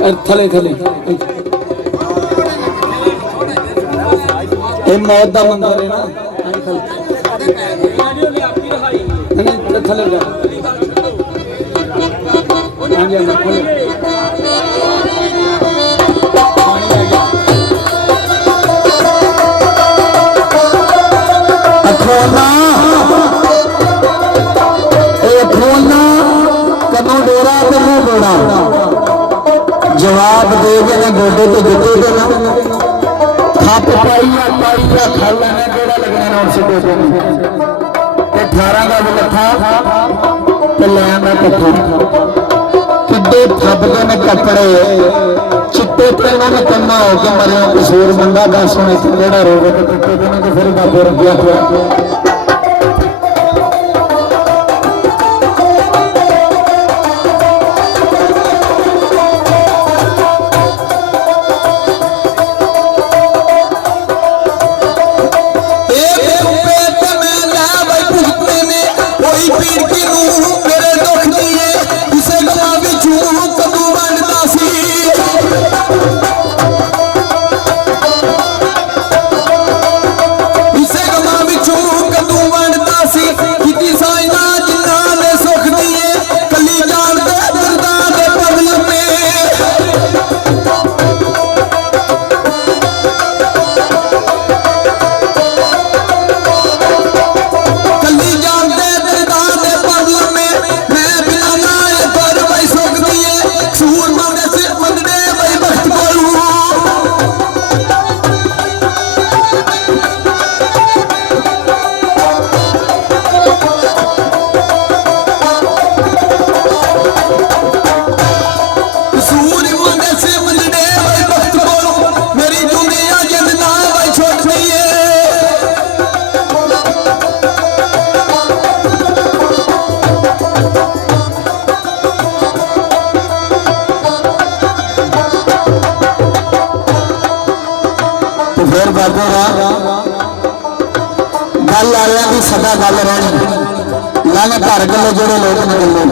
थले थले मौत का मंदिर है ना थले जा जवाब दे देना गोडे तो दिते देना थप पाइया पाइया खा लेना जोड़ा लगना नौ सिटे ते 18 का लठा ते लैंदा कट्ठा किड्डे थपदे ने कपड़े चिट्टे तेना ने कन्ना हो के मरिया कसूर बंदा दस होने केड़ा रोग ते टुटे देना ते फिर बाबे रखिया हुआ गल आया भी सदा गल रहनी लाने घर गलो जोड़े लोग निकले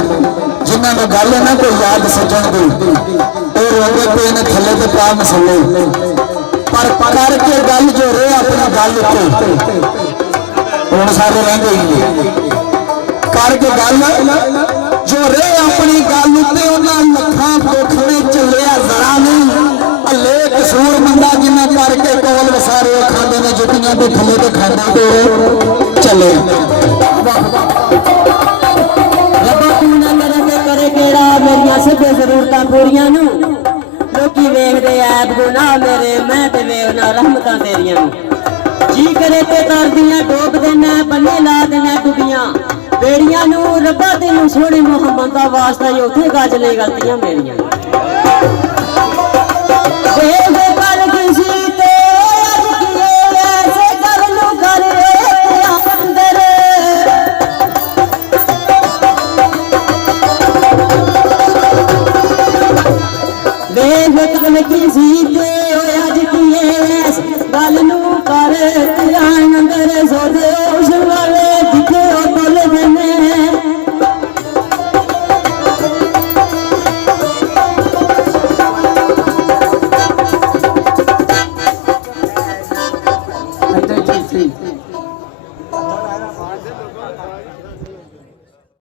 जिन्होंने गल है ना कोई याद सजन कोई रोगे पे ने थले ते पा मसले पर करके गल जो रहे अपनी गल हूँ सारे रहते ही करके गल जो रहे अपनी गल लखा पोखरे चलिया जरा नहीं हले कसूर बंदा जिन्ना करके कोल वसारे खाते ने जुटियां के थले तो खाने तो चले मेरिया सब जरूरत पूरिया लोकी वेखदे ऐब गुनाह मेरे मैं ते वेखना रहमतां तेरियां जी करे ते कर दियां डोब देना बन्ने ला देना डुबियां बेड़ियां नू रब्बा तेनू सोहणे मुहम्मद दा वास्ता ही उत्थे गज ले गलतियां मेरियां की सी